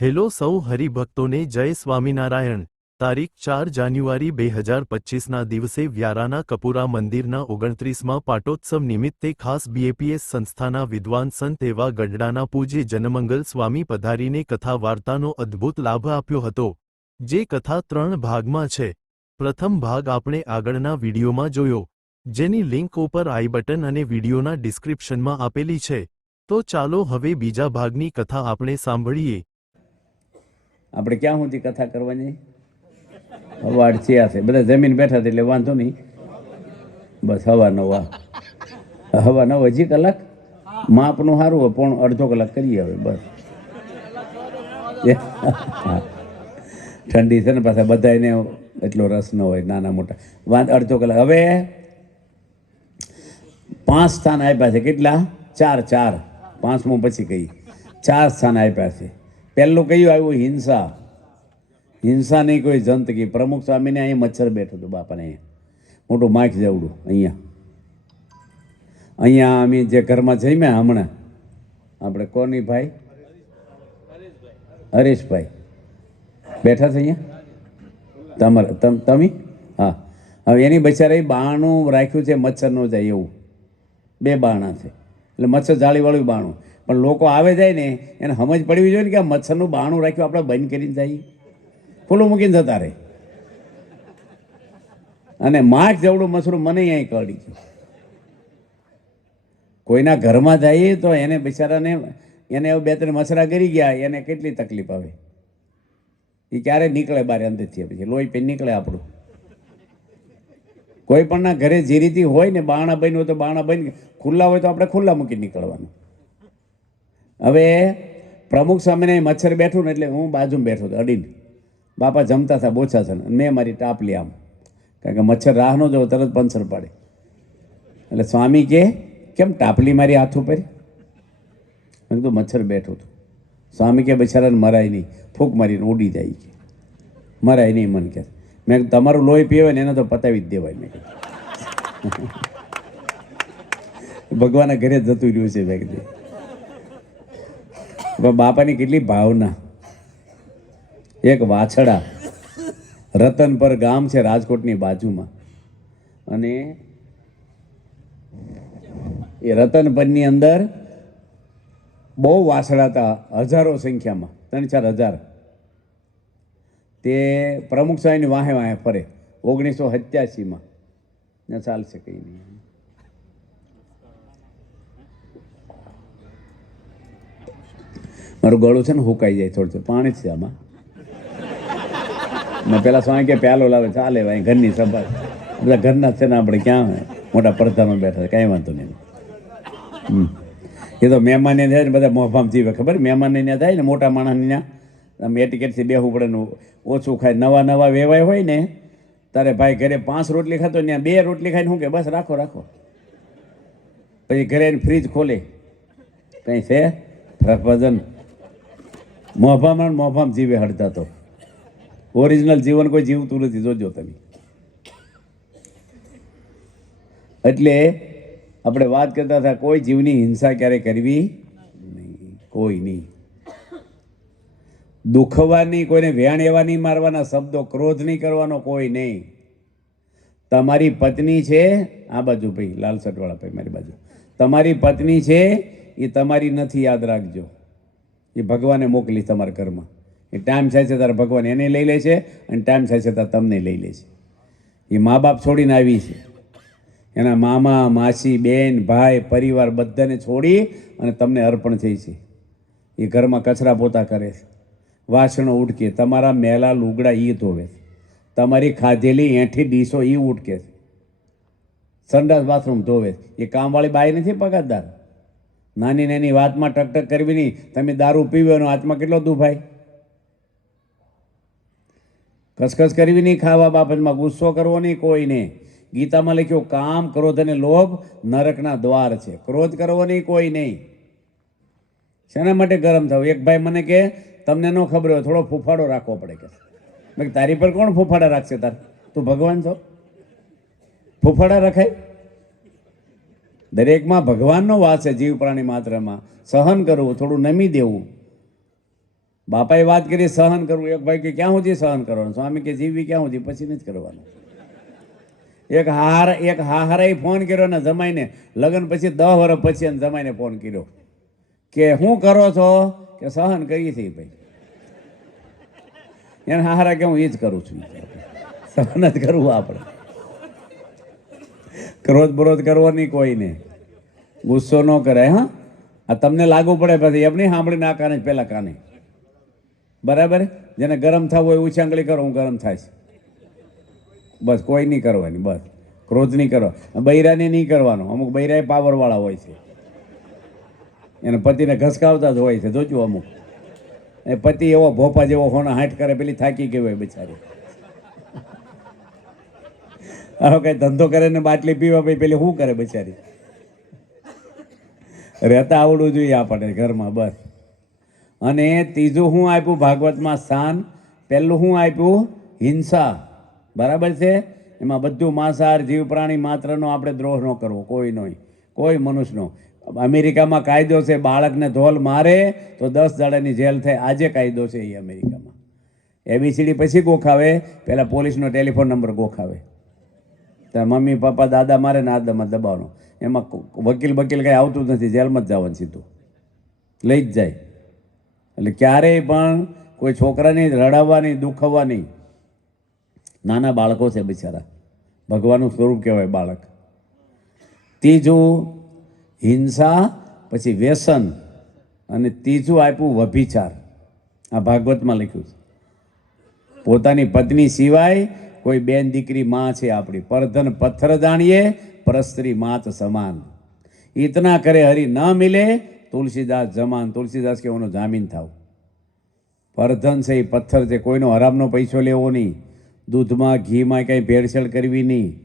Hello સૌ હરિભક્તોને જય સ્વામિનારાયણ. તારીખ ચાર જાન્યુઆરી બે હજાર પચીસના દિવસે વ્યારાના કપુરા મંદિરના ઓગણત્રીસમાં પાટોત્સવ નિમિત્તે ખાસ બીએપીએસ સંસ્થાના વિદ્વાન સંત એવા ગઢડાના પૂજ્ય જનમંગલ સ્વામી પધારીને કથા વાર્તાનો અદ્ભુત લાભ આપ્યો હતો. જે કથા ત્રણ ભાગમાં છે. પ્રથમ ભાગ આપણે આગળના વિડીયોમાં જોયો. જેની લિંક ઉપર આઈ બટન અને વિડીયોના ડિસ્ક્રિપ્શનમાં આપેલી છે. તો ચાલો હવે બીજા ભાગની કથા આપણે સાંભળીએ. આપણે ક્યાં સુધી કથા કરવાની? હવાડ થયા છે. બધા જમીન બેઠા છે એટલે વાંધો નહીં. બસ હવા નવા હવા નવ હજી કલાક? માપનું સારું હોય, પણ અડધો કલાક કરીએ હવે, બસ. ઠંડી છે ને પાછા બધાને એટલો રસ ન હોય, નાના મોટા. વાંધ, અડધો કલાક. હવે પાંચ સ્થાન આપ્યા છે. કેટલા? ચાર ચાર. પાંચમું પછી કહી ચાર સ્થાન આપ્યા છે. પહેલું કયું આવ્યું? હિંસા. હિંસા નહીં કોઈ જંતકી પ્રમુખ સ્વામીને અહીં મચ્છર બેઠું હતું, બાપાને અહીંયા. મોટું માખ જવડું, અહીંયા. અહીંયા અમે જે ઘરમાં જમ્યા હમણાં, આપણે કોની ભાઈ? હરેશભાઈ. બેઠા છે અહીંયા? તમારે, તમ, તમે? હા. હવે એની બચારે બાણું રાખ્યું છે, મચ્છર ન જાય એવું. બે બાણા છે. એટલે મચ્છર જાળીવાળું બાણું. પણ લોકો આવે જાય ને, એને સમજ પડવી જોઈએ ને કે આ મચ્છરનું બાણું રાખ્યું આપણે બંધ કરીને જઈએ. ખુલ્લું મૂકીને જતા રહે. અને માછ જવડું મસરું મને અહીં કરડી ગયું. કોઈના ઘરમાં જઈએ તો એને બિચારાને, એને બે ત્રણ મસરા કરી ગયા, એને કેટલી તકલીફ આવે? એ ક્યારે નીકળે બારે અંદરથી પછી? લોહી પી નીકળે આપણું. કોઈ પણના ઘરે જે રીતે હોય ને બાણા બન્યું હોય તો બાણા બની ખુલ્લા હોય તો આપણે ખુલ્લા મૂકી નીકળવાનું. હવે પ્રમુખ સ્વામીને મચ્છર બેઠું ને એટલે હું બાજુમાં બેઠો હતો અડીને. બાપા જમતા હતા બોછા છે મેં મારી ટાપલી આમ. કારણ કે મચ્છર રાહ ન જો તરત પંચર પાડે. એટલે સ્વામી કે, કેમ ટાપલી મારી હાથ ઉપર મેં કીધું, મચ્છર બેઠું હતું સ્વામી કે, બિચારાને મરાય નહીં. ફૂંક મારીને ઉડી જાય કે મરાય નહીં, મન કે મેં તમારું લોહી પીવે ને એને તો પતાવી જ દેવાય, મેં ભગવાનના ઘરે જતું રહ્યું છે, મેં કીધું. પણ બાપાની કેટલી ભાવના. એક વાછડા રતનપર ગામ છે રાજકોટની બાજુમાં. અને એ રતનપરની અંદર બહુ વાછડા હતા, હજારો સંખ્યામાં, ત્રણ ચાર હજાર. તે પ્રમુખ સાહેબની વાહે વાહે ફરે, ઓગણીસો સત્યાસીમાં. ને ચાલશે કંઈ નહીં. મારું ગળું છે ને હુકાઈ જાય થોડું પાણી છે આમાં. ને પેલા સ્વામી કે પ્યાલો લાવે, ચાલે ભાઈ, ઘરની સભા બધા ઘરના છે ને આપણે, ક્યાં મોટા પડદામાં બેઠા કાંઈ વાંધો નહીં. એ તો મહેમાનને જાય ને બધા મોફામ જીવે, ખબર? મહેમાનને ત્યાં થાય ને મોટા માણસને ત્યાં, આમ એટિકેટથી બેહવું પડે ને ઓછું ખાય. નવા નવા વેવાય હોય ને, તારે ભાઈ ઘરે પાંચ રોટલી ખાતો ત્યાં બે રોટલી ખાઈને શું કે? બસ, રાખો રાખો. પછી ઘરે ફ્રીજ ખોલે. કંઈ છે? ભજન મોભામાં મોભામ જીવે હડતા તો. ઓરિજિનલ જીવન કોઈ જીવતું નથી, જોજો તમે. એટલે આપણે વાત કરતા હતા, કોઈ જીવની હિંસા ક્યારે કરવી? નહીં, કોઈ નહીં. દુખવાની, કોઈને વ્યાણ એવા નહીં મારવાના, શબ્દો ક્રોધ નહીં કરવાનો, કોઈ નહીં. તમારી પત્ની છે, આ બાજુ ભાઈ, લાલ સટવાળા ભાઈ, મારી બાજુ. તમારી પત્ની છે, એ તમારી નથી, યાદ રાખજો. એ ભગવાને મોકલી તમારા ઘરમાં. એ ટાઈમ થાય છે ત્યારે ભગવાન એને લઈ લે છે અને ટાઈમ થાય છે ત્યારે તમને લઈ લે છે. એ મા બાપ છોડીને આવી છે. એના મામા, માસી, બેન, ભાઈ, પરિવાર બધાને છોડી અને તમને અર્પણ થઈ છે. એ ઘરમાં કચરા પોતા કરે છે. વાસણો ઉટકે. તમારા મેલા લુગડા એ ધોવે તમારી ખાધેલી એઠી ડીશો એ ઉટકે છે. સંડાસ બાથરૂમ ધોવે એ કામવાળી બાઈ નથી પગારદાર? નાની નાની વાતમાં ટકટક કરવી નહીં. તમે દારૂ પીવાનો હાથમાં કેટલો દુભાય કસકસ કરવી નહીં ખાવા બાબતમાં, ગુસ્સો કરવો નહીં કોઈને. ગીતામાં લખ્યું, કામ ક્રોધ અને લોભ નરકના દ્વાર છે. ક્રોધ કરવો નહીં કોઈ નહીં શેના માટે ગરમ થવું? એક ભાઈ મને કે, તમને ન ખબર હોય, થોડો ફૂફાડો રાખવો પડે. કે મેં તારી પર કોણ ફૂફાડા રાખશે તાર? તું ભગવાન છો? ફૂફાડા રખાય? દરેકમાં ભગવાનનો વાસ છે જીવ પ્રાણી માત્રમાં. સહન કરવું, થોડું નમી દેવું. બાપાએ વાત કરી, સહન કરવું. એક ભાઈ કે, ક્યાં સુધી સહન કરવાનું? સ્વામી કે, જીવવી ક્યાં સુધી? પછી નથી કરવાનું. એક હાર એક હાહારાએ ફોન કર્યો ને જમાઈને. લગ્ન પછી દસ વર્ષ પછી એને જમાઈને ફોન કર્યો. કે, શું કરો છો? કે, સહન કરી છે ભાઈ. એને હાહારા કે, હું એ જ કરું છું. સહન જ કરવું આપણે ક્રોધ બરોધ કરવો નહીં કોઈને. ગુસ્સો ન કરાય, હા? આ તમને લાગુ પડે પછી, એમ નહીં સાંભળીને આ કાને પહેલાં કાને. બરાબર? જેને ગરમ થવું હોય, ઊંચી કરો, હું ગરમ થાય છે બસ, કોઈ નહીં કરવાની, બસ. ક્રોધ નહીં કરો. બૈરાને નહીં કરવાનો. અમુક બૈરાએ પાવરવાળા હોય છે. એને પતિને ઘસકાવતા જ હોય છે, જોજો અમુક. એ પતિ એવો ભોપા જેવો હોના હાંઠ કરે, પેલી થાકી ગઈ હોય બિચારી. હવે કઈ ધંધો કરે ને બાટલી પીવા પછી પેલી શું કરે બિચારી? રહેતા આવડવું જોઈએ આપણને ઘરમાં, બસ. અને ત્રીજું શું આપ્યું ભાગવતમાં? સ્થાન પહેલું શું આપ્યું? હિંસા. બરાબર છે? એમાં બધું માંસાહાર જીવ પ્રાણી માત્રનો આપણે દ્રોહ ન કરવો કોઈનો કોઈ મનુષ્યનો. અમેરિકામાં કાયદો છે, બાળકને ધોલ મારે તો દસ દાડાની જેલ થાય. આજે કાયદો છે એ અમેરિકામાં. એબીસીડી પછી ગોખાવે. પહેલાં પોલીસનો ટેલિફોન નંબર ગોખાવે. તાર મમ્મી, પપ્પા, દાદા મારે ને આદામાં દબાવવાનો. એમાં વકીલ વકીલ કંઈ આવતું જ નથી, જેલમાં જ જવાનું સીધું. લઈ જ જાય. એટલે ક્યારેય પણ કોઈ છોકરાને રડાવવાની, દુખવવાની. નાના બાળકો છે બિચારા. ભગવાનનું સ્વરૂપ કહેવાય બાળક. ત્રીજું, હિંસા, પછી વ્યસન અને ત્રીજું આપ્યું વ્યભિચાર. આ ભાગવતમાં લખ્યું છે. પોતાની પત્ની સિવાય કોઈ બેન દીકરી માં છે આપણી. પરધન પથ્થર જાણીએ પરસ્ત્રી માત સમાન. ઇતના કરે હરી ન મિલે, તુલસીદાસ જમાન. તુલસીદાસ કે જામીન થાવ. પરધન છે એ પથ્થર છે, કોઈનો હરામનો પૈસો લેવો નહીં. દૂધમાં, ઘીમાં ક્યાંય ભેળસેળ કરવી નહીં.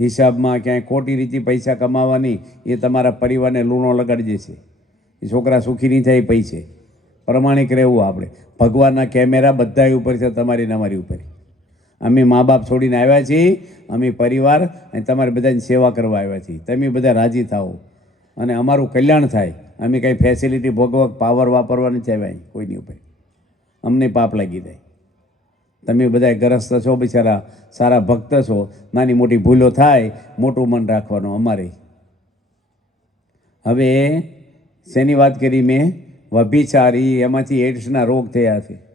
હિસાબમાં ક્યાંય ખોટી રીતે પૈસા કમાવાની એ તમારા પરિવારને લૂણો લગાડી દેશે એ છોકરા સુખી નહીં થાય પૈસે. પ્રમાણિક રહેવું આપણે. ભગવાનના કેમેરા બધા ઉપર છે, તમારી ને અમારી ઉપર. અમે મા બાપ છોડીને આવ્યા છીએ, અમે પરિવાર અને તમારે બધાની સેવા કરવા આવ્યા છીએ. તમે બધા રાજી થાઓ. અને અમારું કલ્યાણ થાય. અમે કંઈ ફેસિલિટી ભોગવવા પાવર વાપરવા નથી આવ્યા કોઈની ઉપર. અમને પાપ લાગી જાય. તમે બધા ગ્રસ્ત છો, બિચારા સારા ભક્ત છો. નાની મોટી ભૂલો થાય, મોટું મન રાખવાનું અમારે. હવે શેની વાત કરી મેં? વ્યભિચારી એમાંથી એડ્સના રોગ થયા છે.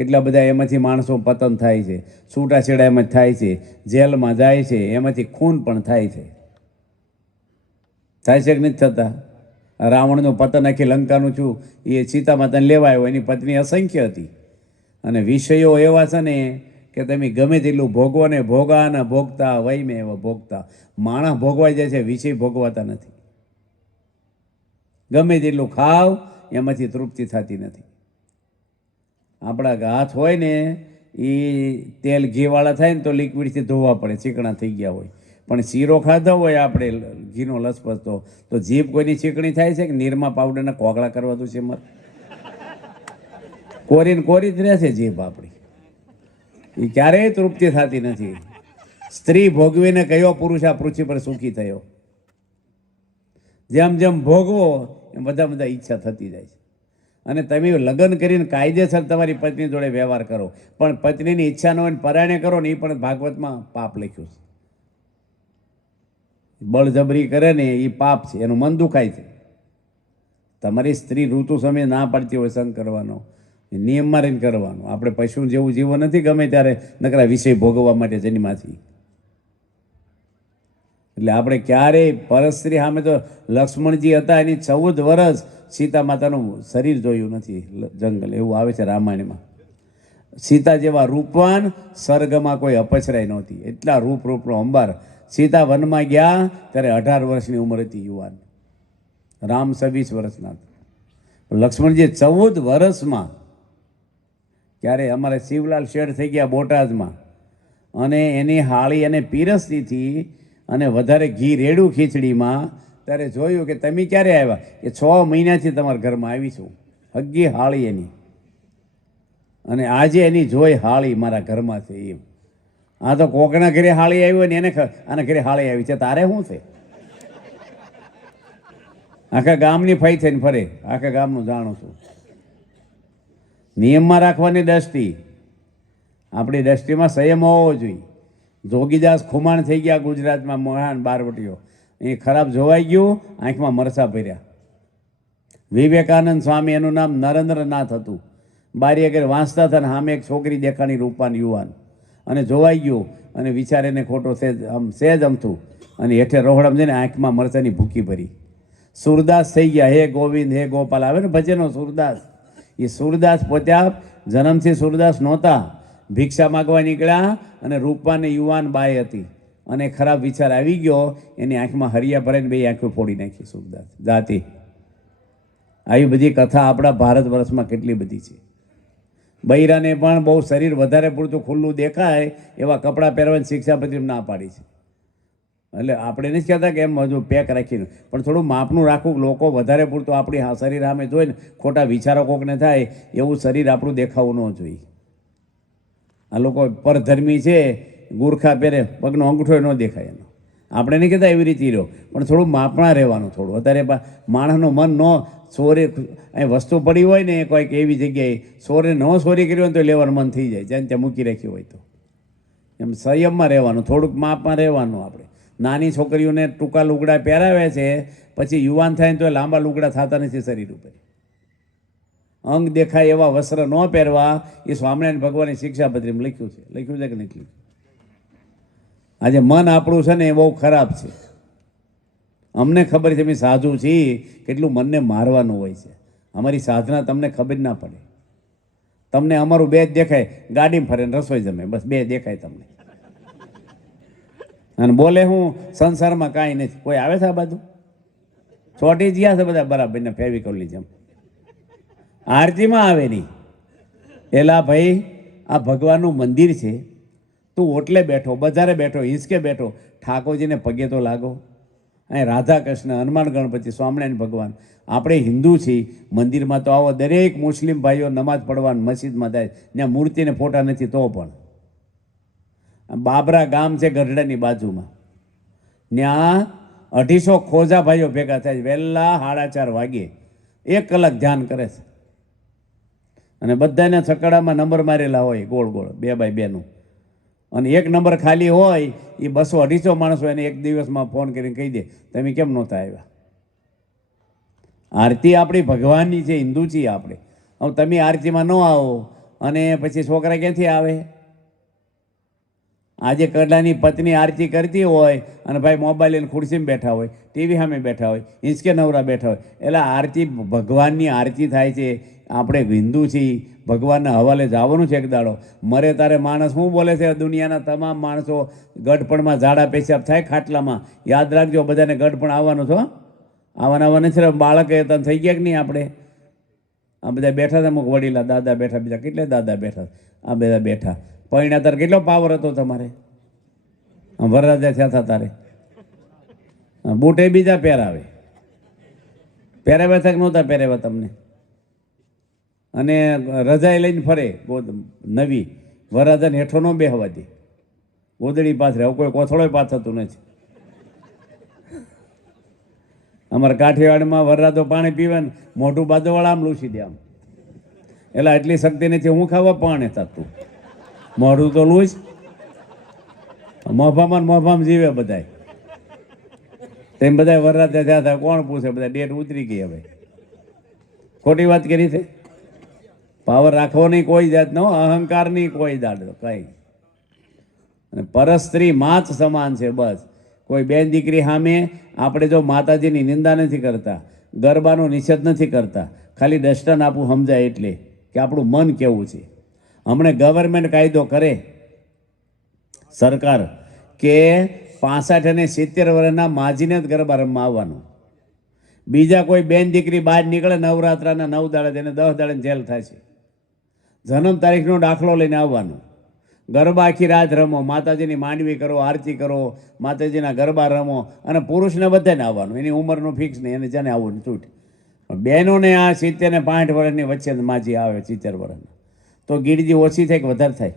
કેટલા બધા એમાંથી માણસો પતન થાય છે છૂટાછેડા એમાં જ થાય છે, જેલમાં જાય છે, એમાંથી ખૂન પણ થાય છે. થાય છે કે નથી થતા? રાવણનું પતન આખી લંકાનું છું, એ સીતા માતાને લેવાયો એની પત્ની અસંખ્ય હતી. અને વિષયો એવા છે ને કે તમે ગમે તેટલું ભોગવો ને ભોગા ને ભોગતા, વય મેં એવા ભોગતા. માણસ ભોગવાઈ જાય છે, વિષય ભોગવાતા નથી. ગમે તેટલું ખાવ, એમાંથી તૃપ્તિ થતી નથી. આપણા હાથ હોય ને, એ તેલ ઘીવાળા થાય ને તો લિક્વિડથી ધોવા પડે, ચીકણા થઈ ગયા હોય. પણ શીરો ખાધો હોય આપણે ઘીનો લસપસતો તો જીભ કોઈની ચીકણી થાય છે કે નિરમા પાવડરના કોગળા કરવા દઉં છે મત કોરીને કોરી જ રહેશે જીભ આપણી. એ ક્યારેય તૃપ્તિ થતી નથી. સ્ત્રી ભોગવીને કયો પુરુષ આ પૃથ્વી પર સુખી થયો? જેમ જેમ ભોગવો, એમ બધા બધા ઈચ્છા થતી જાય છે. અને તમે લગ્ન કરીને કાયદેસર તમારી પત્ની જોડે વ્યવહાર કરો. પણ પત્નીની ઈચ્છા ન હોય કરો ને એ પણ ભાગવતમાં પાપ લખ્યું છે. બળજબરી કરે ને એ પાપ છે. એનું મન દુખાય છે. તમારી સ્ત્રી ઋતુ સમયે ના પાડતી હોય સંગ કરવાનો. નિયમમાં રહીને કરવાનો. આપણે પશુ જેવું જીવન નથી ગમે ત્યારે નકરા વિષય ભોગવવા માટે જન્માથી એટલે આપણે ક્યારેય પરસ્ત્રી સામે તો લક્ષ્મણજી હતા એની ચૌદ વર્ષ સીતા માતાનું શરીર જોયું નથી જંગલ. એવું આવે છે રામાયણમાં. સીતા જેવા રૂપવાન સ્વર્ગમાં કોઈ અપસરાય નહોતી. એટલા રૂપ રૂપનો અંબાર. સીતા વનમાં ગયા ત્યારે અઢાર વર્ષની ઉંમર હતી યુવાન. રામ છવ્વીસ વર્ષના. લક્ષ્મણજી ચૌદ વર્ષમાં ત્યારે અમારે શિવલાલ શેઠ થઈ ગયા બોટાદમાં અને એની હાળી અને પીરસતી હતી અને વધારે ઘી રેડું ખીચડીમાં, ત્યારે જોયું કે તમે ક્યારે આવ્યા? કે છ મહિનાથી તમારા ઘરમાં આવી છું. હગ્ગી હાળી એની. અને આજે એની જોઈ હાળી મારા ઘરમાં છે એમ. આ તો કોકના ઘરે હાળી આવી હોય ને એને આના ઘરે હાળી આવી છે. તારે શું છે? આખા ગામની ફઈ થઈને ફરે. આખા ગામનું જાણું છું. નિયમમાં રાખવાની દ્રષ્ટિ. આપણી દ્રષ્ટિમાં સંયમ હોવો જોઈએ. જોગીદાસ ખુમાણ થઈ ગયા ગુજરાતમાં મહાન બારવટીઓ. એ ખરાબ જોવાઈ ગયું, આંખમાં મરસા ભર્યા. વિવેકાનંદ સ્વામી એનું નામ નરેન્દ્રનાથ હતું. બારી અગર વાંચતા હતા ને સામે એક છોકરી દેખાણી રૂપાન યુવાન. અને જોવાઈ ગયું, અને વિચાર એને ખોટો સેજ, આમ સેજ અમથું. અને હેઠે રોહડમ જઈને આંખમાં મરસાની ભૂકી ભરી. સુરદાસ થઈ ગયા. હે ગોવિંદ, હે ગોપાલ. આવે ને ભજનો સુરદાસ? એ સુરદાસ પોત્યા જન્મથી સુરદાસ નહોતા. ભિક્ષા માગવા નીકળ્યા અને રૂપાને યુવાન બાય હતી. અને ખરાબ વિચાર આવી ગયો, એની આંખમાં હરિયા ભરાઈને બે આંખો ફોડી નાખી સુખદાસ. જાતિ. આવી બધી કથા આપણા ભારત વર્ષમાં કેટલી બધી છે. બૈરાને પણ બહુ શરીર વધારે પૂરતું ખુલ્લું દેખાય એવા કપડાં પહેરવાની શિક્ષાપત્રી ના પાડી છે. એટલે આપણે નથી કહેતા કે એમ હજુ પેક રાખીને. પણ થોડું માપનું રાખવું, લોકો વધારે પૂરતું આપણી શરીર સામે જોઈને ખોટા વિચારો કોકને થાય, એવું શરીર આપણું દેખાવું ન જોઈએ. આ લોકો પરધર્મી છે, ગુરખા પહેરે, પગનો અંગૂઠો ન દેખાય એનો. આપણે નહીં કહેતા એવી રીતે રહ્યો પણ થોડું માપણા રહેવાનું થોડું. અત્યારે માણસનું મન ન સોરે અહીં વસ્તુ પડી હોય ને કોઈક એવી જગ્યાએ સોરે ન સોરી કરી હોય તો લેવાનું મન થઈ જાય જ્યાં ત્યાં મૂકી રાખ્યું હોય તો. એમ સંયમમાં રહેવાનું, થોડુંક માપમાં રહેવાનું આપણે. નાની છોકરીઓને ટૂંકા લુગડા પહેરાવે છે, પછી યુવાન થાય તો લાંબા લુગડા થતા નથી શરીર ઉપર. અંગ દેખાય એવા વસ્ત્ર ન પહેરવા, એ સ્વામિનારાયણ ભગવાનની શિક્ષાપત્રીમાં લખ્યું છે. લખ્યું છે કે નથી લખ્યું? આજે મન આપણું છે ને એ બહુ ખરાબ છે. અમને ખબર છે, અમે સાધુ છીએ, કેટલું મનને મારવાનું હોય છે. અમારી સાધના તમને ખબર ના પડે. તમને અમારું બે જ દેખાય, ગાડીમાં ફરે રસોઈ જમે, બસ બે દેખાય તમને. અને બોલે હું, સંસારમાં કાંઈ નથી. કોઈ આવે છે આ બાજુ? જ ગયા છે બધા બરાબર ને ફેવિકોલની જેમ આરતીમાં આવે નહીં એલા ભાઈ, આ ભગવાનનું મંદિર છે. તું ઓટલે બેઠો, બજારે બેઠો, હિંચકે બેઠો, ઠાકોરજીને પગે તો લાગો. અહીં રાધા કૃષ્ણ હનુમાન ગણપતિ, સ્વામિનારાયણ ભગવાન. આપણે હિન્દુ છીએ, મંદિરમાં તો આવો દરેક મુસ્લિમ ભાઈઓ નમાજ પડવાનું મસ્જિદમાં જાય, ત્યાં મૂર્તિને ફોટા નથી તો પણ. બાબરા ગામ છે ગઢડાની બાજુમાં. ત્યાં અઢીસો ખોજા ભાઈઓ ભેગા થાય છે. વહેલા સાડા ચાર વાગે એક કલાક ધ્યાન કરે છે. અને બધાને છકડામાં નંબર મારેલા હોય ગોળ ગોળ, બે બાય બેનું. અને એક નંબર ખાલી હોય એ બસો અઢીસો માણસો એને એક દિવસમાં ફોન કરીને કહી દે, તમે કેમ નહોતા આવ્યા? આરતી આપણી ભગવાનની છે, હિન્દુ છીએ આપણે. હવે તમે આરતીમાં ન આવો, અને પછી છોકરા ક્યાંથી આવે? આજે કડલાની પત્ની આરતી કરતી હોય અને ભાઈ મોબાઈલ લઈને ખુરશીમાં બેઠા હોય, ટીવી સામે બેઠા હોય, હિંચકે નવરા બેઠા હોય. એટલે આરતી, ભગવાનની આરતી થાય છે. આપણે હિન્દુ છીએ, ભગવાનના હવાલે જવાનું છે એક દાડો. મરે તારે માણસ શું બોલે છે? દુનિયાના તમામ માણસો ગઢપણમાં ઝાડા પેશાબ થાય ખાટલામાં. યાદ રાખજો, બધાને ગઢપણ આવવાનું છો આવવાના આવવાના છે બાળક એ તને થઈ ગયા કે નહીં આપણે? આ બધા બેઠા હતા અમુક વડીલા, દાદા બેઠા, બીજા કેટલા દાદા બેઠા આ બધા બેઠા. પૈણા તારે કેટલો પાવર હતો તમારે? વરરાજા થયા હતા તારે. બૂટે બીજા પહેરાવે. પહેરાવ્યા હતા કે નહોતા પહેરાવ્યા તમને? અને રજાઈ લઈને ફરે નવી. વરરાજાને હેઠો ન બેહવા દે. ગોદડી પાથરે. હવે કોઈ કોથળો પાથ થતું નથી. અમારા કાઠિયાવાડમાં વરરાજો પાણી પીવે ને મોઢું બાજુવાળા આમ લૂસી દે આમ. એટલે એટલી શક્તિ નથી. હું ખાવા પાણી થતું. મોઢું તો લૂસ મોફામાં મોફામાં જીવે બધાય. તેમ બધા વરરાજા થયા હતા, કોણ પૂછે? બધા ડેટ ઉતરી ગઈ હવે. ખોટી વાત કરી છે? પાવર રાખવો નહીં કોઈ જાતનો અહંકાર નહીં કોઈ દાડો કઈ. અને પરસ્ત્રી માત સમાન છે બસ. કોઈ બેન દીકરી સામે આપણે જો માતાજીની નિંદા નથી કરતા, ગરબાનો નિષેધ નથી કરતા, ખાલી દર્શન આપવું સમજાય એટલે કે આપણું મન કેવું છે? હમણે ગવર્મેન્ટ કાયદો કરે. સરકાર કે પાસઠ અને સિત્તેર વર્ષના માજીને જ ગરબા રમવા આવવાનું. બીજા કોઈ બેન દીકરી બહાર નીકળે, નવરાત્રાના નવ દાડે તેને દસ દાડે જેલ થાય છે. જન્મ તારીખનો દાખલો લઈને આવવાનું. ગરબા આખી રાત રમો, માતાજીની માંડવી કરો, આરતી કરો, માતાજીના ગરબા રમો અને પુરુષને બધાને આવવાનું. એની ઉંમરનું ફિક્સ નહીં, એને જેને આવવું છૂટ બહેનોને આ સિત્તેર ને પાંઠ વર્ષની વચ્ચે માજી આવે, સિત્તેર વર્ષના. તો ગીરજી ઓછી થાય કે વધારે થાય?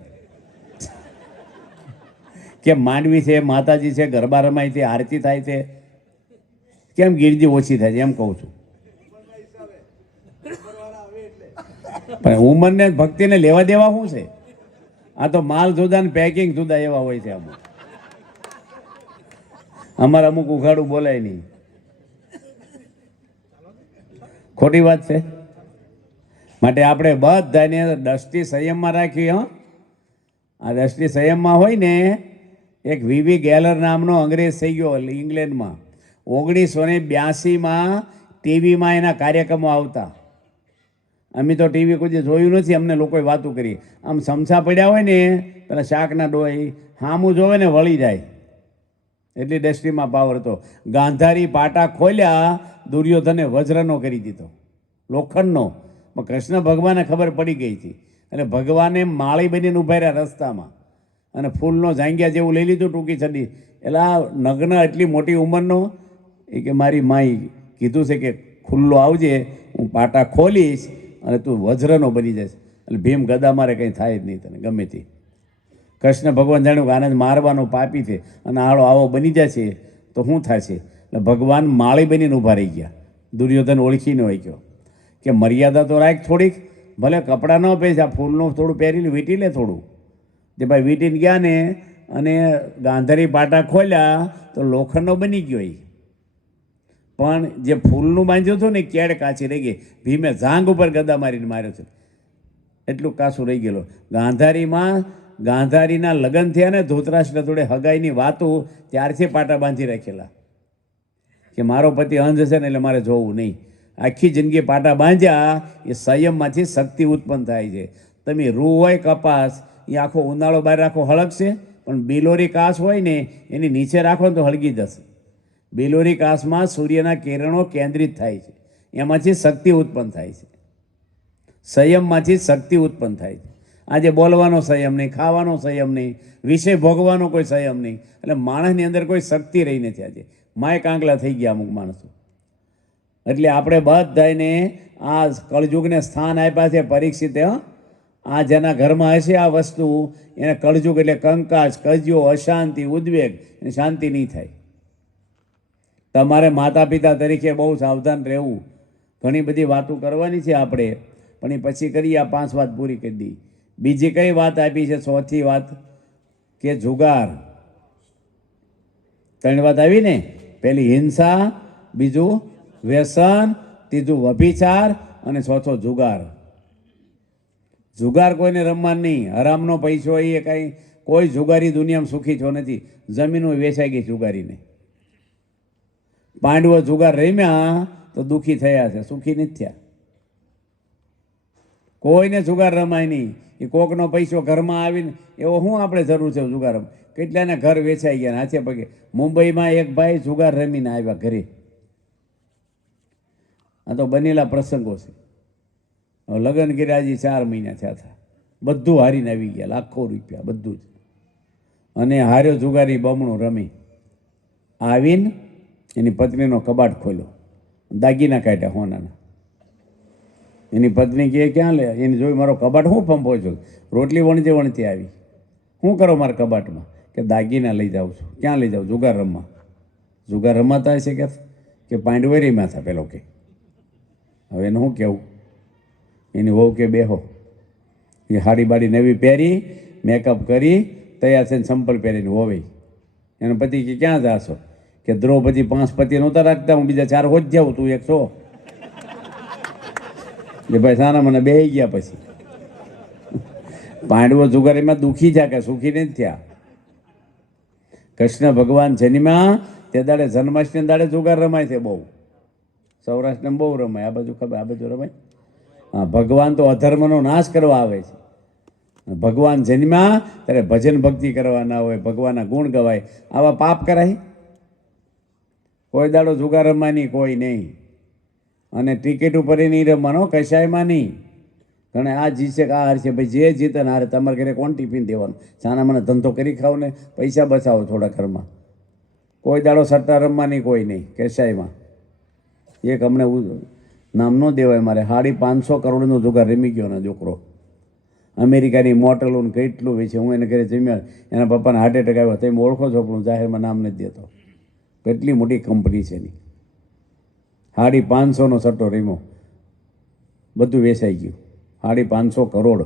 કેમ માંડવી છે, માતાજી છે, ગરબા રમાય છે, આરતી થાય છે? કેમ ગીરજી ઓછી થાય છે? એમ કહું છું. પણ ઉંમરને ભક્તિને લેવા દેવા શું છે? આ તો માલ જુદા ને પેકિંગ જુદા એવા હોય છે અમુક અમારે અમુક ઉઘાડું બોલાય નહીં. ખોટી વાત છે? માટે આપણે બધાને દ્રષ્ટિ સંયમમાં રાખી, હો. આ દ્રષ્ટિ સંયમમાં હોય ને, એક વીવી ગેલર નામનો અંગ્રેજ થઈ ગયો ઇંગ્લેન્ડમાં. ઓગણીસો ને બ્યાસીમાં ટીવીમાં એના કાર્યક્રમો આવતા. અમે તો ટીવી કોઈ જોયું નથી, અમને લોકોએ વાતો કરી. આમ સમસા પડ્યા હોય ને, પેલા શાકના ડોય હામું જોવે ને વળી જાય. એટલી દ્રષ્ટિમાં પાવર હતો. ગાંધારી પાટા ખોલ્યા, દુર્યોધને વજ્રનો કરી દીધો. લોખંડનો. પણ કૃષ્ણ ભગવાને ખબર પડી ગઈ હતી. એટલે ભગવાને માળી બનીને ઊભા રહ્યા રસ્તામાં. અને ફૂલનો ઝાંગ્યા જેવું લઈ લીધું, ટૂંકી છડી. એટલે આ નગ્ન એટલી મોટી ઉંમરનો? એ કે, મારી માઈ કીધું છે કે ખુલ્લો આવજે, હું પાટા ખોલીશ અને તું વજ્રનો બની જઈશ. એટલે ભીમ ગદા મારે કંઈ થાય જ નહીં તને, ગમે તે. કૃષ્ણ ભગવાન જાણ્યું કે આને જ મારવાનો પાપી છે અને આળો આવો બની જશે તો શું થશે? એટલે ભગવાન માળી બનીને ઊભા રહી ગયા. દુર્યોધન ઓળખીને હોય ગયો. કે મર્યાદા તો રાખ થોડીક, ભલે કપડાં ન પહેર ફૂલનું થોડું પહેરી લે વીંટી લે થોડું. તે ભાઈ વીંટીને ગયા ને, અને ગાંધારી પાટા ખોલ્યા તો લોખંડનો બની ગયો એ પણ જે ફૂલનું બાંધ્યું હતું ને કેડ કાચી રહી ગઈ. ભીમે ઝાંગ ઉપર ગદા મારીને માર્યો છે. એટલું કાસું રહી ગયેલું. ગાંધારીમાં, ગાંધારીના લગ્ન થયા ને ધોતરાષ્ટ્ર જોડે હગાઈની વાતો ત્યારથી પાટા બાંધી રાખેલા. કે મારો પતિ અંધ છે ને, એટલે મારે જોવું નહીં. આખી જિંદગી પાટા બાંધ્યા, એ સંયમમાંથી શક્તિ ઉત્પન્ન થાય છે. તમે રૂ હોય કપાસ, એ આખો ઉનાળો બહાર રાખો હળગશે, પણ બિલોરી કાસ હોય ને, એની નીચે રાખો તો હળગી જશે. બિલોરી કાસમાં સૂર્યના કિરણો કેન્દ્રિત થાય છે. એમાંથી શક્તિ ઉત્પન્ન થાય છે. સંયમમાંથી શક્તિ ઉત્પન્ન થાય છે. આજે બોલવાનો સંયમ નહીં, ખાવાનો સંયમ નહીં, વિષય ભોગવાનો કોઈ સંયમ નહીં. એટલે માણસની અંદર કોઈ શક્તિ રહી નથી આજે માય કાંગલા થઈ ગયા અમુક માણસો. એટલે આપણે બધાને આ કળજુગને સ્થાન આપ્યા છે પરીક્ષિત? આ જેના ઘરમાં હશે આ વસ્તુ, એને કળજુગ એટલે કંકાસ કજ્યો, અશાંતિ, ઉદ્વેગ, એને શાંતિ નહીં થાય. તમારે માતા પિતા તરીકે બહુ સાવધાન રહેવું. ઘણી બધી વાતો કરવાની છે આપણે, પણ એ પછી કરી આ પાંચ વાત પૂરી કરી દી બીજી કઈ વાત આપી છે? ચોથી વાત કે જુગાર. ત્રણ વાત આવી ને? પહેલી હિંસા, બીજું વ્યસન, ત્રીજું વ્યભિચાર અને ચોથો જુગાર. જુગાર કોઈને રમવા નહીં. હરામનો પૈસો એ કાંઈ કોઈ જુગારી દુનિયામાં સુખી છો નથી. જમીનો વેચાઈ ગઈ જુગારીને. પાંડવો જુગાર રમ્યા તો દુઃખી થયા છે. સુખી નથી થયા. કોઈને જુગાર રમાય નહીં. એ કોકનો પૈસો ઘરમાં આવીને એવો શું આપણે જરૂર છે જુગાર કેટલાને ઘર વેચાઈ ગયા હાથે પગે. મુંબઈમાં એક ભાઈ જુગાર રમીને આવ્યા ઘરે. આ તો બનેલા પ્રસંગો છે. લગ્ન કર્યા હજી ચાર મહિના થયા હતા. બધું હારીને આવી ગયા, લાખો રૂપિયા બધું જ. અને હાર્યો જુગારી બમણું રમી. આવીને એની પત્નીનો કબાટ ખોલ્યો. દાગીના કાઢ્યા હોનાના. એની પત્ની કહે, ક્યાં લે? એને જોઈ મારો કબાટ હું પંપો છું? રોટલી વણજે વણતી આવી. શું કરો મારા કબાટમાં? કે દાગીના લઈ જાઉં છું. ક્યાં લઈ જાઉં? જુગાર રમવા. જુગાર રમાતા હશે કે કે પાંડવેરીમાં હતા પેલો કે? હવે એને શું કહેવું એની વહુ કે બેહો. એ હાડી બાડી નવી પહેરી મેકઅપ કરી, તૈયાર થઈને સંપલ પહેરીને હોવી. એનો પતિ કે ક્યાં જાશો? કે દ્રૌપદી પાંચ પતિ નહોતા રાખતા, હું બીજા ચાર હોજ જાઉં, તું એક છો. કે ભાઈ સાના મને બેહી ગયા પછી. પાંડવો જુગારીમાં દુઃખી થયા કે સુખી નથી થયા? કૃષ્ણ ભગવાન જન્મ્યા તે દાડે જન્માષ્ટમી દાડે જુગાર રમાય છે બહુ. સૌરાષ્ટ્રમાં બહુ રમાય. આ બાજુ ખબર, આ બાજુ રમાય? હા, ભગવાન તો અધર્મનો નાશ કરવા આવે છે. ભગવાન જન્મ્યા, ત્યારે ભજન ભક્તિ કરવાના હોય, ભગવાનના ગુણ ગવાય. આવા પાપ કરાય? કોઈ દાડો જુગાર રમવાની કોઈ નહીં. અને ટિકિટ ઉપર એ નહીં રમવાનો કશાયમાં નહીં ઘણે આ જીતશે આ હારશે. ભાઈ, જે જીતે ને હારે તમારે ઘરે કોણ ટિફિન દેવાનું. સાના મને ધંધો કરી ખાવ ને પૈસા બચાવો થોડા ઘરમાં. કોઈ દાડો સટ્ટા રમવાની કોઈ નહીં, કશાયમાં. એક અમને નામ ન દેવાય મારે. સાડી પાંચસો કરોડનો જુગાર રમી ગયો ને છોકરો અમેરિકાની મોટલો કેટલું વેચે. હું એને ઘરે જમ્યા. એના પપ્પાને હાર્ટ એટેક આવ્યો. તમે ઓળખો છો, પણ જાહેરમાં નામ નથી દેતો. કેટલી મોટી કંપની છે એની. સાડી પાંચસોનો સટ્ટો રીમો બધું વેચાઈ ગયું. સાડી પાંચસો કરોડ.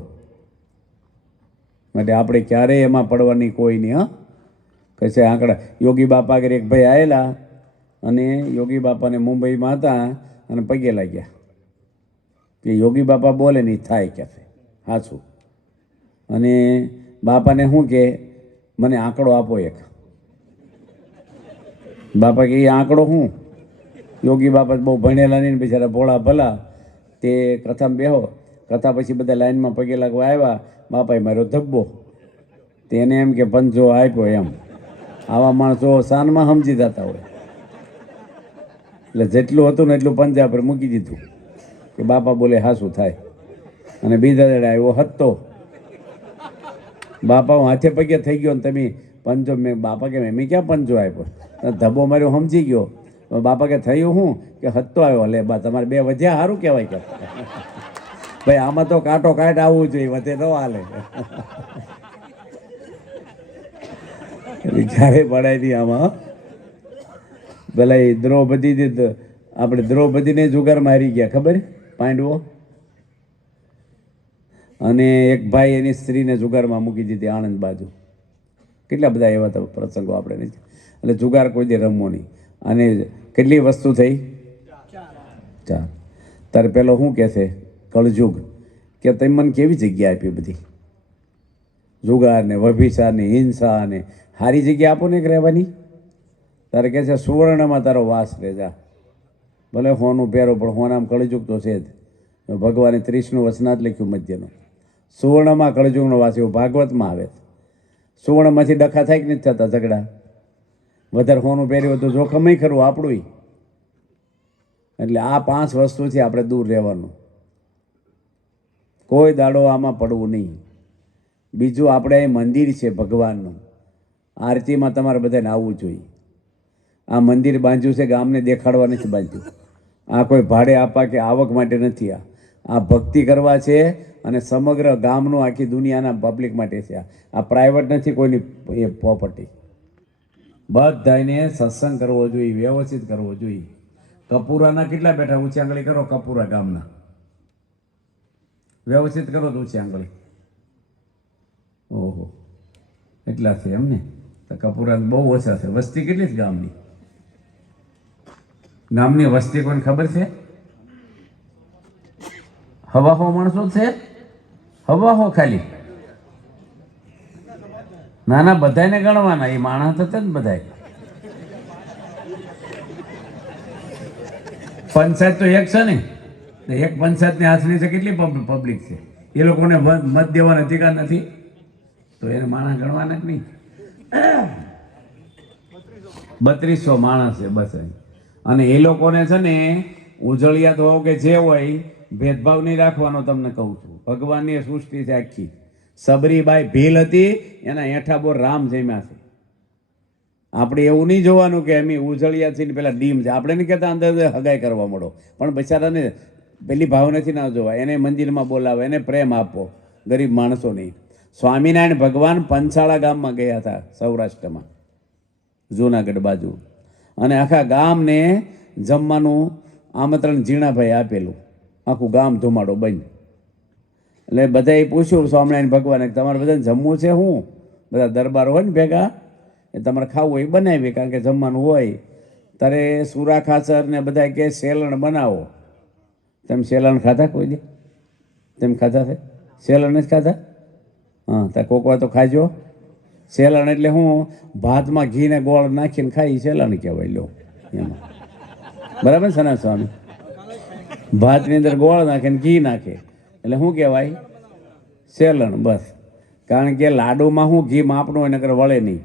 માટે આપણે ક્યારેય એમાં પડવાની કોઈ નહીં, હા. કશે આંકડા યોગી બાપા ઘરે એક ભાઈ આવેલા અને યોગી બાપાને મુંબઈમાં હતા અને પગે લાગ્યા. કે યોગી બાપા બોલે નહીં, થાય ક્યાંથી? સાચું અને બાપાને શું કે, મને આંકડો આપો એક. બાપા કે, એ આંકડો શું? યોગી બાપા બહુ ભણેલા નહીં બિચારા ભોળા ભલા. તે કથામાં બેહો કથા પછી બધા લાઈનમાં પગે લાગવા આવ્યા. બાપાએ મારો ધબ્બો. તેને એમ કે પંચો આપ્યો એમ. આવા માણસો સાનમાં સમજી જતા હોય. એટલે જેટલું હતું ને એટલું પંજા આપણે મૂકી દીધું કે બાપા બોલે હાસું થાય. અને બીજા દડે આવ્યો હતો. બાપા હું હાથે પગે થઈ ગયો ને તમે પંજો મેં બાપા કે મેં ક્યાં પંજો આપ્યો? ધબ્બો માર્યો સમજી ગયો. બાપા કે થયું શું કે હત્તો આવ્યો. લે બા, તમારે બે વધ્યા સારું કહેવાય કે. ભાઈ, આમાં તો કાંટો કાંટ આવવું જોઈએ, વધે ન હાલે. ક્યારે પડાય નહીં આમાં પેલા એ દ્રૌપદી આપણે દ્રૌપદીને જુગાર મારી ગયા, ખબર? પાંડવો. અને એક ભાઈ એની સ્ત્રીને જુગારમાં મૂકી દીધી આણંદ બાજુ. કેટલા બધા એવા તો પ્રસંગો આપણે નહીં. એટલે જુગાર કોઈ દે રમવો નહીં. અને કેટલી વસ્તુ થઈ? ચાર. તારે પેલો શું કહે છે? કળજુગ. કે તમે મને કેવી જગ્યા આપી બધી? જુગાર ને વભિસા ને હિંસા ને સારી જગ્યા આપો ને એક રહેવાની? તારે કહે છે, સુવર્ણમાં તારો વાસ રહે ભલે હોનું પહેરો પણ હોનામ કળજુગ તો છે જ. ભગવાને ત્રીસનું વચનાત લખ્યું મધ્યનું. સુવર્ણમાં કળજુગનો વાસ એવું ભાગવતમાં આવે સુવર્ણમાંથી ડખા થાય કે નથી થતા ઝઘડા? વધારે હોનું પહેર્યું તો જોખમય ખરું આપણું એટલે આ પાંચ વસ્તુથી આપણે દૂર રહેવાનું. કોઈ દાડો આમાં પડવું નહીં. બીજું આપણે મંદિર છે ભગવાનનું. આરતીમાં તમારે બધાને આવવું જોઈએ. આ મંદિર બાંધ્યું છે, ગામને દેખાડવા નથી બાંધ્યું. આ કોઈ ભાડે આપવા કે આવક માટે નથી આ. આ ભક્તિ કરવા છે અને સમગ્ર ગામનું આખી દુનિયાના પબ્લિક માટે છે આ. પ્રાઇવેટ નથી, કોઈની એ પ્રોપર્ટી બધાને સત્સંગ કરવો જોઈએ, વ્યવસ્થિત કરવો જોઈએ. કપૂરાના કેટલા બેઠા? ઊંચી આંગળી કરો, કપૂરા ગામના. વ્યવસ્થિત કરો તો ઊંચી આંગળી. ઓહો. એટલા છે એમને? તો કપૂરા બહુ ઓછા છે. વસ્તી કેટલી છે ગામની? ગામની વસ્તી કોઈને ખબર છે? હવાહો માણસો છે? હવાહો ખાલી. ના ના બધાને ગણવાના, એ માણસ હતા ને બધાય. પંચાયત તો એક છે ને? એક પંચાયતની હાથની છે કેટલી પબ્લિક છે? એ લોકોને મત દેવાનો અધિકાર નથી. તો એને માણસ ગણવાના જ નહીં. બત્રીસો માણસ છે, બસ અહીં. અને એ લોકોને છે ને ઉજળિયાત હોવ કે જે હોય, ભેદભાવ નહીં રાખવાનો તમને કહું છું. ભગવાનની સૃષ્ટિ છે આખી. સબરીબાઈ ભીલ હતી, એના હેઠા બોર રામ જમ્યા છે. આપણે એવું નહીં જોવાનું કે એમ ઉજળિયા છે ને પેલા ડીમ છે. આપણે નહીં કહેતા અંદર હગાઈ કરવા મળો. પણ બિચારાને પેલી ભાવનાથી ના જોવા એને મંદિરમાં બોલાવે, એને પ્રેમ આપો. ગરીબ માણસો નહીં. સ્વામિનારાયણ ભગવાન પંચાળા ગામમાં ગયા હતા સૌરાષ્ટ્રમાં. જૂનાગઢ બાજુ. અને આખા ગામને જમવાનું આમંત્રણ ઝીણાભાઈ આપેલું. આખું ગામ ધુમાડો બન્યું. એટલે બધાએ પૂછ્યું, સ્વામિનારાયણ ભગવાને, તમારે બધાને જમવું છે શું બધા દરબાર હોય ને ભેગા, એ તમારે ખાવું હોય બનાવીએ, કારણ કે જમવાનું હોય. ત્યારે સુરા ખાચર ને બધા કે સેલણ બનાવો. તેમ સેલણ ખાધા કોઈ દે? તેમ ખાધા છે? સેલણ નથી ખાધા? હા, તો કોક વાર તો ખાજો સેલણ એટલે હું ભાતમાં ઘી ને ગોળ નાખીને ખાઈ સેલણ કહેવાય લો એમાં. બરાબર છે ને, સ્વામી? ભાતની અંદર ગોળ નાખે ને ઘી નાખે. એટલે શું કહેવાય? સેલણ, બસ. કારણ કે લાડુમાં શું ઘી માપનું હોય, નકર વળે નહીં.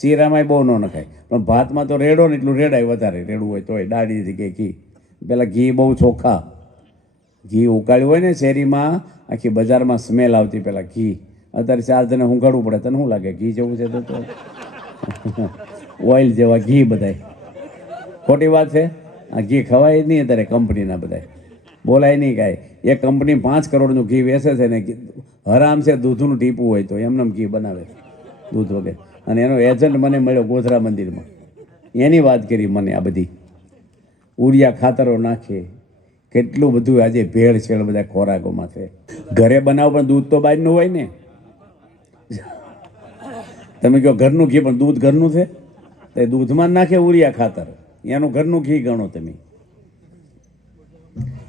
શીરામાંય બહુ ન નખાય. પણ ભાતમાં તો રેડો ને એટલું રેડાય વધારે. રેડવું હોય તોય દાડી કે ઘી. પેલા ઘી બહુ ચોખ્ખા ઘી ઉકાળ્યું હોય ને શેરીમાં, આખી બજારમાં સ્મેલ આવતી પેલા ઘી. અત્યારે ચાર જણે ઊંઘાડવું પડે, તને શું લાગે? ઘી જેવું છે તો ઓઇલ જેવા ઘી બધાય. ખોટી વાત છે? આ ઘી ખવાય જ નહીં અત્યારે કંપનીના બધાય. બોલાય નહીં કાંઈ. એ કંપની પાંચ કરોડનું ઘી વેચે છે ને હરામ છે દૂધનું ટીપું હોય તો એમને ઘી બનાવે દૂધ વગેરે. અને એનો એજન્ટ મને મળ્યો ગોધરા મંદિરમાં. એની વાત કરી મને આ બધી. ઉરિયા ખાતરો નાખે. કેટલું બધું આજે ભેળસેળ બધા ખોરાકોમાં છે. ઘરે બનાવો પણ દૂધ તો બહારનું હોય ને. તમે કહો, ઘરનું ઘી પણ દૂધ ઘરનું છે? તો દૂધમાં નાખે ઉરિયા ખાતર. એનું ઘરનું ઘી ગણો તમે.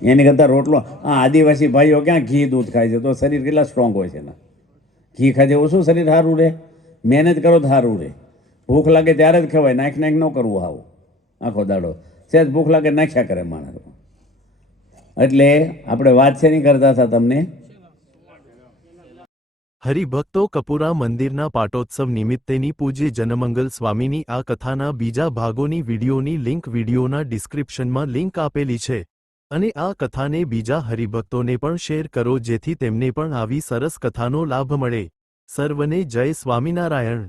એની કરતાં રોટલો આ આદિવાસી ભાઈઓ ક્યાં ઘી દૂધ ખાય છે? તો શરીર કેટલા સ્ટ્રોંગ હોય છે એના. ઘી ખાજે ઓછું શરીર સારું રહે? મહેનત કરો તો સારું રહે. ભૂખ લાગે ત્યારે જ ખવાય. નાખ નાખ ન કરવું આવું આખો દાડો. સહેજ ભૂખ લાગે નાખ્યા કરે માણસ. એટલે આપણે વાત છે નહીં કરતા હતા તમને? હરિભક્તો કપુરા મંદિરના પાટોત્સવ નિમિત્તેની પૂજ્ય જનમંગલ સ્વામીની આ કથાના બીજા ભાગોની વિડીયોની લિંક વિડીયોના ડિસ્ક્રિપ્શનમાં લિંક આપેલી છે. અને આ કથાને બીજા હરિભક્તોને પણ શેર કરો જેથી તેમને પણ આવી સરસ કથાનો લાભ મળે. સર્વને જય સ્વામિનારાયણ.